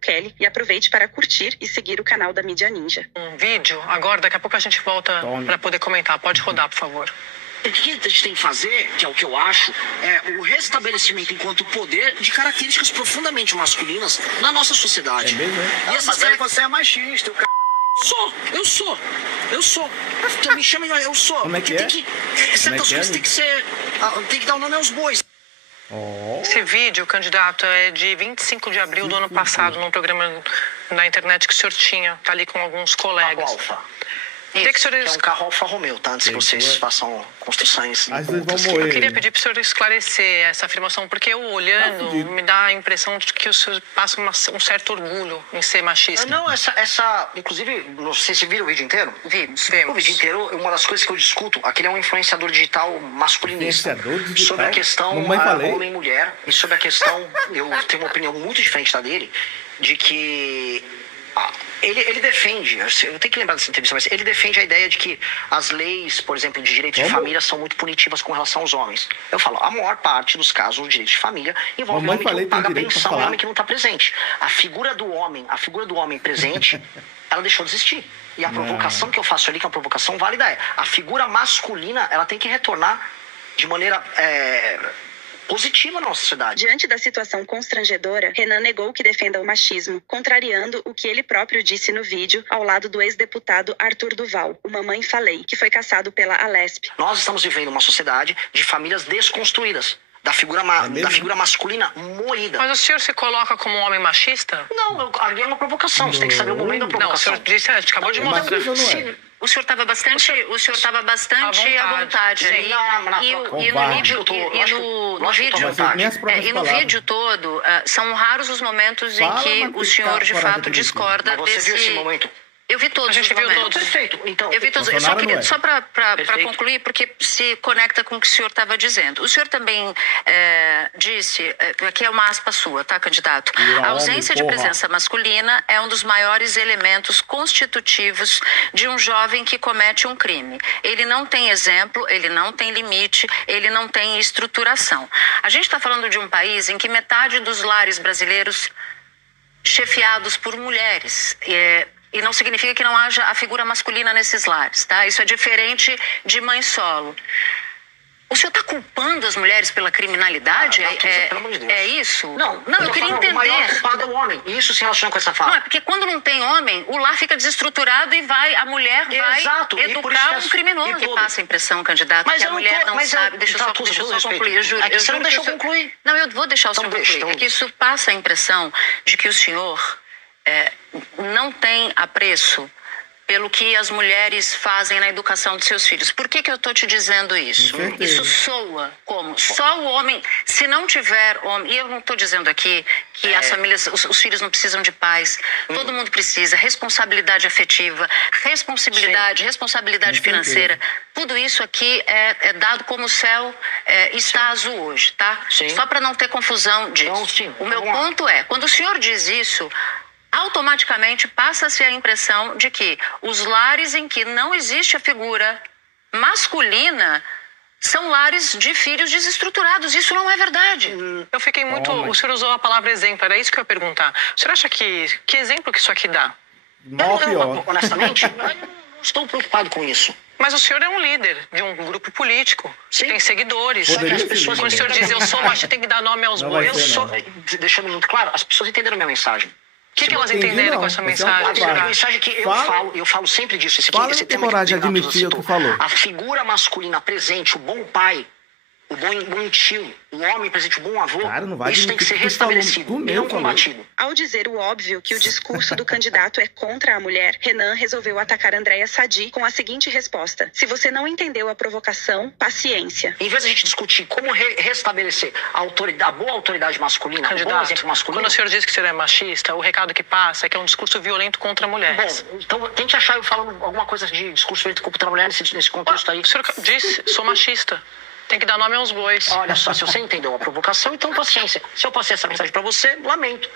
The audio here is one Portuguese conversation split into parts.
Kelly e aproveite para curtir e seguir o canal da Mídia Ninja. Um vídeo, agora daqui a pouco a gente volta para poder comentar. Pode rodar, por favor. O que a gente tem que fazer, que é o que eu acho, é o restabelecimento enquanto poder de características profundamente masculinas na nossa sociedade. É mesmo, é? E essas você é machista, Eu sou. Então me chama, eu sou. Como é que é? Certas coisas tem que ser. Tem que dar o nome aos bois. Esse vídeo, candidato, é de 25 de abril do ano passado, num programa na internet que o senhor tinha, tá ali com alguns colegas. Que é um carro Alfa Romeo, tá? Antes que vocês façam construções. Às vezes vão morrer. Eu queria pedir para o senhor esclarecer essa afirmação, porque eu olhando me dá a impressão de que o senhor passa um certo orgulho em ser machista. Não, inclusive, não sei se viram o vídeo inteiro. Vimos. O vídeo inteiro, uma das coisas que eu discuto, aquele é um influenciador digital masculinista. Sobre a questão homem e mulher, e sobre a questão, eu tenho uma opinião muito diferente da dele, de que ele defende, eu tenho que lembrar dessa entrevista, mas ele defende a ideia de que as leis, por exemplo, de direito de família são muito punitivas com relação aos homens. Eu falo, a maior parte dos casos, o direito de família envolve um homem que não paga pensão e um homem que não está presente. A figura do homem presente, ela deixou de existir. E a provocação que eu faço ali, que é uma provocação válida, é a figura masculina, ela tem que retornar de maneira positiva na nossa sociedade. Diante da situação constrangedora, Renan negou que defenda o machismo, contrariando o que ele próprio disse no vídeo, ao lado do ex-deputado Arthur Duval, o Mamãe Falei, que foi caçado pela Alesp. Nós estamos vivendo uma sociedade de famílias desconstruídas. Da figura masculina moída. Mas o senhor se coloca como um homem machista? Não, ali é uma provocação. Você tem que saber o momento da provocação. Não, o senhor disse, a gente acabou de mostrar. O senhor estava bastante, à vontade. E no vídeo todo, são raros os momentos em que o senhor de fato discorda desse... Você viu esse momento? Eu vi todos os momentos. Perfeito. Então, eu vi todos. Só para concluir, porque se conecta com o que o senhor estava dizendo. O senhor também disse, aqui é uma aspa sua, tá, candidato? A ausência de presença masculina é um dos maiores elementos constitutivos de um jovem que comete um crime. Ele não tem exemplo, ele não tem limite, ele não tem estruturação. A gente está falando de um país em que metade dos lares brasileiros chefiados por mulheres. E não significa que não haja a figura masculina nesses lares, tá? Isso é diferente de mãe solo. O senhor está culpando as mulheres pela criminalidade? Pelo amor de Deus. É isso? Não, eu queria entender. O maior culpado é o homem. E isso se relaciona com essa fala. Não, é porque quando não tem homem, o lar fica desestruturado e a mulher vai educar um criminoso. Que passa a impressão, candidato, que a mulher não sabe. Deixa eu só concluir, eu juro. Você não deixou concluir. Não, eu vou deixar o senhor concluir. É que isso passa a impressão de que o senhor não tem apreço pelo que as mulheres fazem na educação de seus filhos. Por que eu estou te dizendo isso? Isso soa como? Só o homem, se não tiver homem... E eu não estou dizendo aqui que as famílias, os filhos não precisam de pais. Todo mundo precisa. Responsabilidade afetiva, responsabilidade financeira. Tudo isso aqui é dado como o céu está azul hoje, tá? Só para não ter confusão disso. O meu ponto é, quando o senhor diz isso... automaticamente passa-se a impressão de que os lares em que não existe a figura masculina são lares de filhos desestruturados. Isso não é verdade. Eu fiquei muito... O senhor usou a palavra exemplo, era isso que eu ia perguntar. O senhor acha que exemplo que isso aqui dá? Honestamente, eu não estou preocupado com isso. Mas o senhor é um líder de um grupo político, que tem seguidores. Quando o senhor diz eu sou machista, tem que dar nome aos bois. Eu sou... Deixando muito claro, as pessoas entenderam a minha mensagem. O que elas entenderam com essa mensagem? A mensagem que eu falo sempre disso. Esse tema coragem de admitir o que falou. A figura masculina presente, o bom pai, o bom tio, o homem presente, o bom avô, isso tem que ser restabelecido, não combatido. Ao dizer o óbvio que o discurso do candidato é contra a mulher, Renan resolveu atacar Andréa Sadi com a seguinte resposta: se você não entendeu a provocação, paciência. Em vez de a gente discutir como restabelecer a boa autoridade masculina, candidato, o bom exemplo masculino... Quando o senhor diz que o senhor é machista, o recado que passa é que é um discurso violento contra mulheres. Bom, então tente achar eu falando alguma coisa de discurso violento contra mulheres nesse contexto aí. O senhor disse, sou machista. Tem que dar nome aos bois. Olha só, se você entendeu a provocação, então paciência. Se eu passei essa mensagem pra você, lamento.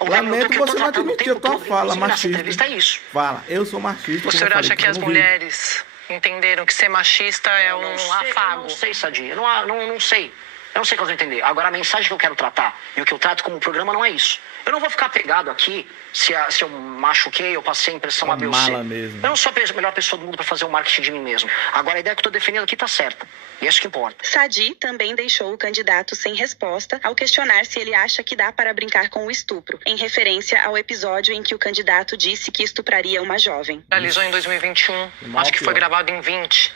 Lamento você não admitir a tua fala machista. Entrevista é isso. Fala, eu sou machista. O senhor acha que as mulheres entenderam que ser machista é um afago? Eu não sei, Sadi. Eu não sei. Eu não sei o que elas vão entender. Agora, a mensagem que eu quero tratar e o que eu trato como programa não é isso. Eu não vou ficar pegado aqui se eu machuquei, eu passei a impressão A, B ou C. Mesmo. Eu não sou a melhor pessoa do mundo para fazer o marketing de mim mesmo. Agora, a ideia que eu tô defendendo aqui tá certa. E é isso que importa. Sadi também deixou o candidato sem resposta ao questionar se ele acha que dá para brincar com o estupro, em referência ao episódio em que o candidato disse que estupraria uma jovem. Realizou em 2021, acho que foi gravado em 20,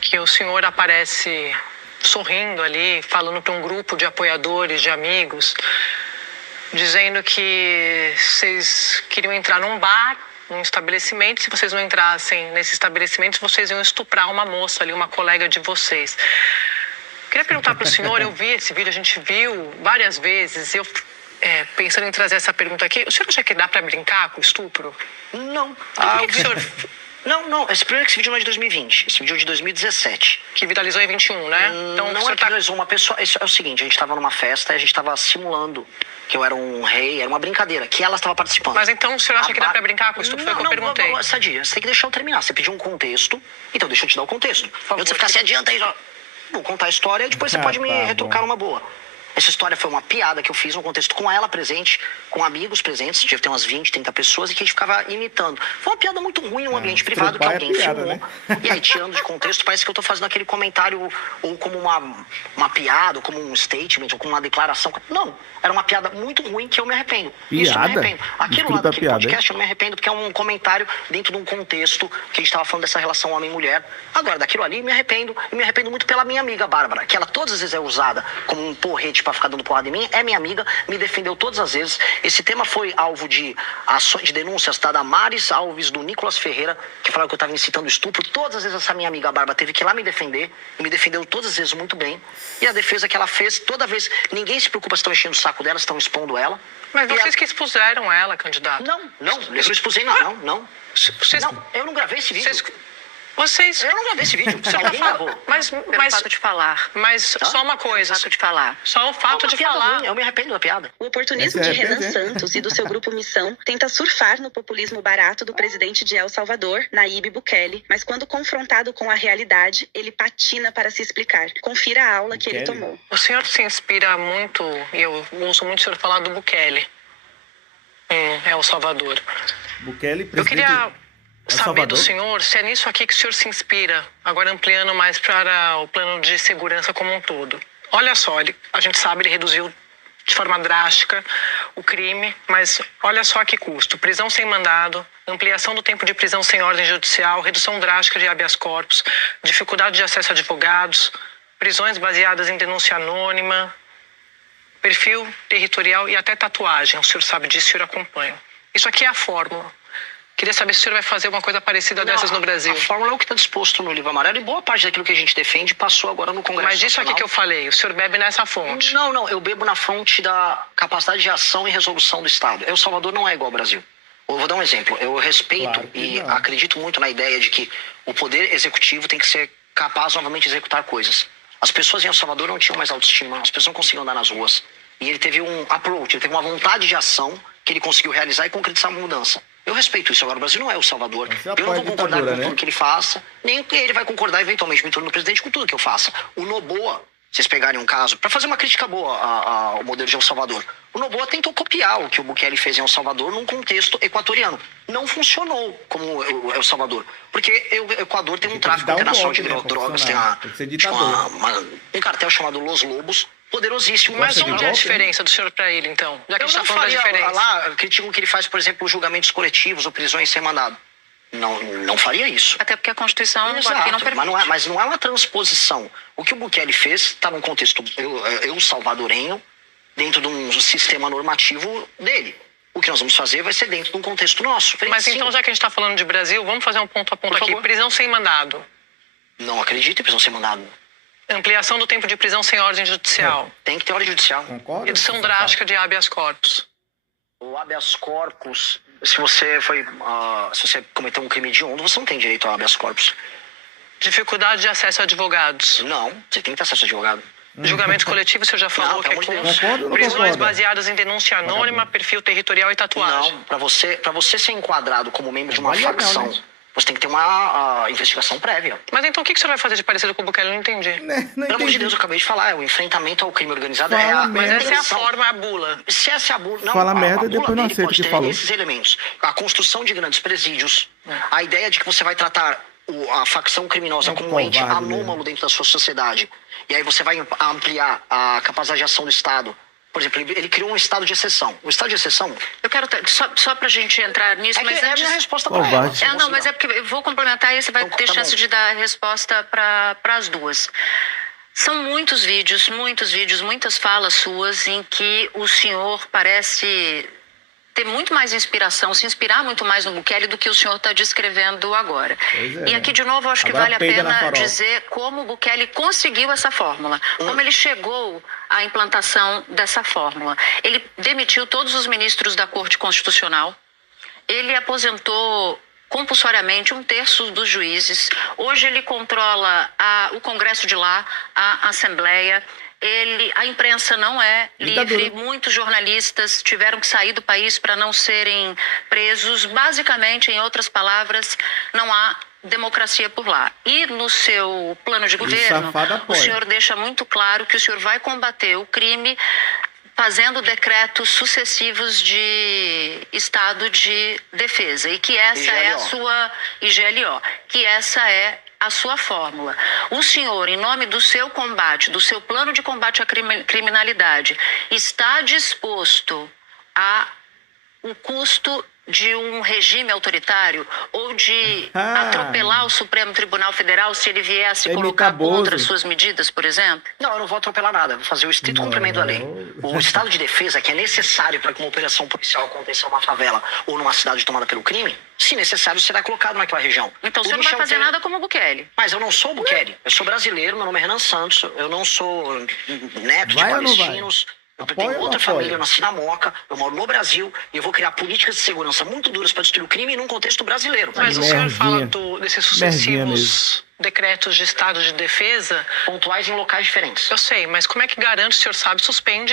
que o senhor aparece sorrindo ali, falando para um grupo de apoiadores, de amigos, dizendo que vocês queriam entrar num bar, num estabelecimento, se vocês não entrassem nesse estabelecimento, vocês iam estuprar uma moça ali, uma colega de vocês. Queria perguntar para o senhor, eu vi esse vídeo, a gente viu várias vezes, eu pensando em trazer essa pergunta aqui, o senhor acha que dá para brincar com o estupro? Não. Por que o senhor... Não, esse vídeo não é de 2020, esse vídeo é de 2017. Que viralizou em 21, né? Então, não é que viralizou, uma pessoa... Isso é o seguinte, a gente estava numa festa e a gente estava simulando que eu era um rei, era uma brincadeira, que ela estava participando. Mas então o senhor acha que dá pra brincar com isso? Foi o que eu perguntei. Não, Sadia, você tem que deixar eu terminar. Você pediu um contexto, então deixa eu te dar o contexto. Favor, você ficar se adianta aí, vou contar a história e depois você pode me retrucar numa boa. Essa história foi uma piada que eu fiz no contexto com ela presente, com amigos presentes, devia ter umas 20, 30 pessoas, e que a gente ficava imitando. Foi uma piada muito ruim em um ambiente privado que alguém filmou. Né? E aí, tirando de contexto, parece que eu tô fazendo aquele comentário ou como uma piada, ou como um statement, ou como uma declaração. Não, era uma piada muito ruim que eu me arrependo. Piada? Isso eu me arrependo. Aquilo lá daquele piada, podcast eu não me arrependo porque é um comentário dentro de um contexto que a gente tava falando dessa relação homem-mulher. Agora, daquilo ali, me arrependo. E me arrependo muito pela minha amiga Bárbara, que ela todas as vezes é usada como um porrete pra ficar dando porrada em mim. É minha amiga, me defendeu todas as vezes. Esse tema foi alvo de ações, de denúncias, da Damares Alves, do Nicolas Ferreira, que falaram que eu tava incitando estupro. Todas as vezes essa minha amiga Bárbara teve que ir lá me defender, e me defendeu todas as vezes muito bem. E a defesa que ela fez, toda vez, ninguém se preocupa se estão enchendo o saco dela, se estão expondo ela. Mas vocês que expuseram ela, candidato. Não, eu não expusei, não. Não, eu não gravei esse vídeo. Vocês... Eu não gravei esse vídeo. Se alguém gravou. Mas fato de falar. Mas só uma coisa. Fato de falar. Só o fato de falar. Ruim, eu me arrependo da piada. O oportunismo de Renan Santos e do seu grupo Missão tenta surfar no populismo barato do presidente de El Salvador, Nayib Bukele, mas quando confrontado com a realidade, ele patina para se explicar. Confira a aula que ele tomou. O senhor se inspira muito, e eu ouço muito o senhor falar do Bukele em El Salvador. Bukele, presidente... Eu queria saber do senhor se é nisso aqui que o senhor se inspira, agora ampliando mais para o plano de segurança como um todo. Olha só, a gente sabe, ele reduziu de forma drástica o crime, mas olha só a que custo. Prisão sem mandado, ampliação do tempo de prisão sem ordem judicial, redução drástica de habeas corpus, dificuldade de acesso a advogados, prisões baseadas em denúncia anônima, perfil territorial e até tatuagem. O senhor sabe disso, o senhor acompanha. Isso aqui é a fórmula. Queria saber se o senhor vai fazer uma coisa parecida dessas no Brasil. A fórmula é o que está disposto no livro amarelo e boa parte daquilo que a gente defende passou agora no Congresso Mas disso aqui que eu falei, o senhor bebe nessa fonte? Não, eu bebo na fonte da capacidade de ação e resolução do Estado. El Salvador não é igual ao Brasil. Eu vou dar um exemplo. Eu respeito e acredito muito na ideia de que o poder executivo tem que ser capaz novamente de executar coisas. As pessoas em El Salvador não tinham mais autoestima, as pessoas não conseguiam andar nas ruas. E ele teve um approach, ele teve uma vontade de ação que ele conseguiu realizar e concretizar uma mudança. Eu respeito isso. Agora, o Brasil não é El Salvador. Eu não vou concordar com tudo que ele faça, nem ele vai concordar eventualmente, me tornando presidente, com tudo que eu faça. O Noboa, vocês pegarem um caso, para fazer uma crítica boa ao modelo de El Salvador, o Noboa tentou copiar o que o Bukele fez em El Salvador num contexto equatoriano. Não funcionou como El Salvador, porque o Equador tem um tráfico internacional de drogas, tem um cartel chamado Los Lobos, poderosíssimo. Mas onde é a diferença do senhor para ele, então? Já que a gente está falando da diferença. Lá, criticam que ele faz, por exemplo, julgamentos coletivos ou prisões sem mandado. Não faria isso. Até porque a Constituição aqui não permite. Mas não é uma transposição. O que o Bukele fez está num contexto salvadorenho, dentro de um sistema normativo dele. O que nós vamos fazer vai ser dentro de um contexto nosso. Mas então, já que a gente está falando de Brasil, vamos fazer um ponto a ponto aqui. Prisão sem mandado. Não acredito em prisão sem mandado. Ampliação do tempo de prisão sem ordem judicial. Tem que ter ordem judicial. Concordo? Redução drástica de habeas corpus. O habeas corpus, se você cometeu um crime hediondo, você não tem direito ao habeas corpus. Dificuldade de acesso a advogados. Não, você tem que ter acesso a advogado. Julgamento coletivo, você já falou que é com prisões baseadas em denúncia anônima, perfil territorial e tatuagem. Não, para você ser enquadrado como membro de uma facção, Você tem que ter uma investigação prévia. Mas então o que o senhor vai fazer de parecido com o Bukele? Eu não entendi. Pelo amor de Deus, eu acabei de falar. O enfrentamento ao crime organizado Mas essa é a forma, a bula. Se essa é a bula... Não, fala merda e bula depois não aceita o que falou. Esses elementos. A construção de grandes presídios. A ideia de que você vai tratar a facção criminosa como um ente anômalo dentro da sua sociedade. E aí você vai ampliar a capacidade de ação do Estado. Por exemplo, ele criou um estado de exceção. O estado de exceção... Eu quero... Só pra gente entrar nisso, mas antes... É a minha resposta pra ela. Não, mas é porque eu vou complementar e você vai ter chance de dar a resposta para as duas. São muitos vídeos, muitas falas suas em que o senhor parece ter muito mais inspiração, se inspirar muito mais no Bukele do que o senhor está descrevendo agora. E aqui, de novo, acho que vale a pena dizer como o Bukele conseguiu essa fórmula, como ele chegou à implantação dessa fórmula. Ele demitiu todos os ministros da Corte Constitucional, ele aposentou compulsoriamente 1/3 dos juízes, hoje ele controla o Congresso de lá, a Assembleia. A imprensa não é livre, muitos jornalistas tiveram que sair do país para não serem presos. Basicamente, em outras palavras, não há democracia por lá. E no seu plano de governo, o senhor deixa muito claro que o senhor vai combater o crime fazendo decretos sucessivos de estado de defesa e que essa é a sua IGLO, que essa é a sua fórmula. O senhor, em nome do seu combate, do seu plano de combate à criminalidade, está disposto a um custo de um regime autoritário ou de atropelar o Supremo Tribunal Federal se ele viesse colocar contra suas medidas, por exemplo? Não, eu não vou atropelar nada. Vou fazer o estrito cumprimento da lei. O estado de defesa, que é necessário para que uma operação policial aconteça em uma favela ou numa cidade tomada pelo crime, se necessário, será colocado naquela região. Então o senhor não vai fazer nada como o Bukele. Mas eu não sou o Bukele. Eu sou brasileiro, meu nome é Renan Santos. Eu não sou neto de palestinos. Eu tenho outra família, eu nasci na Moca, eu moro no Brasil e eu vou criar políticas de segurança muito duras para destruir o crime num contexto brasileiro. Mas o senhor fala desses sucessivos decretos de estado de defesa... Pontuais em locais diferentes. Eu sei, mas como é que garante, o senhor sabe, suspende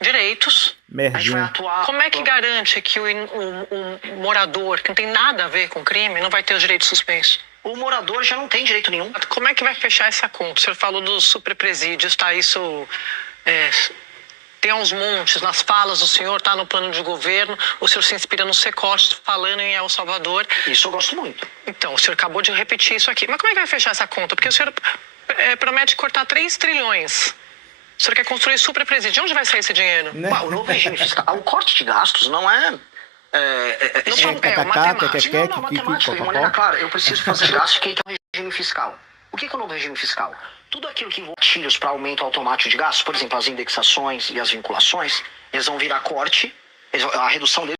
direitos? A gente vai atuar... Como é que garante que o morador, que não tem nada a ver com crime, não vai ter os direitos suspensos? O morador já não tem direito nenhum. Como é que vai fechar essa conta? O senhor falou dos superpresídios, tá? Isso... Tem aos montes, nas falas do senhor, está no plano de governo, o senhor se inspira no Secoste, falando em El Salvador. Isso eu gosto muito. Então, o senhor acabou de repetir isso aqui. Mas como é que vai fechar essa conta? Porque o senhor promete cortar 3 trilhões. O senhor quer construir superpresídio. De onde vai sair esse dinheiro? O novo regime fiscal, o corte de gastos não é... no papel, matemática. Não, matemática, de maneira clara. Eu preciso fazer gastos, que é o regime fiscal. O que é o novo regime fiscal? Tudo aquilo que envolve gatilhos para aumento automático de gastos, por exemplo, as indexações e as vinculações, eles vão virar corte, a redução deles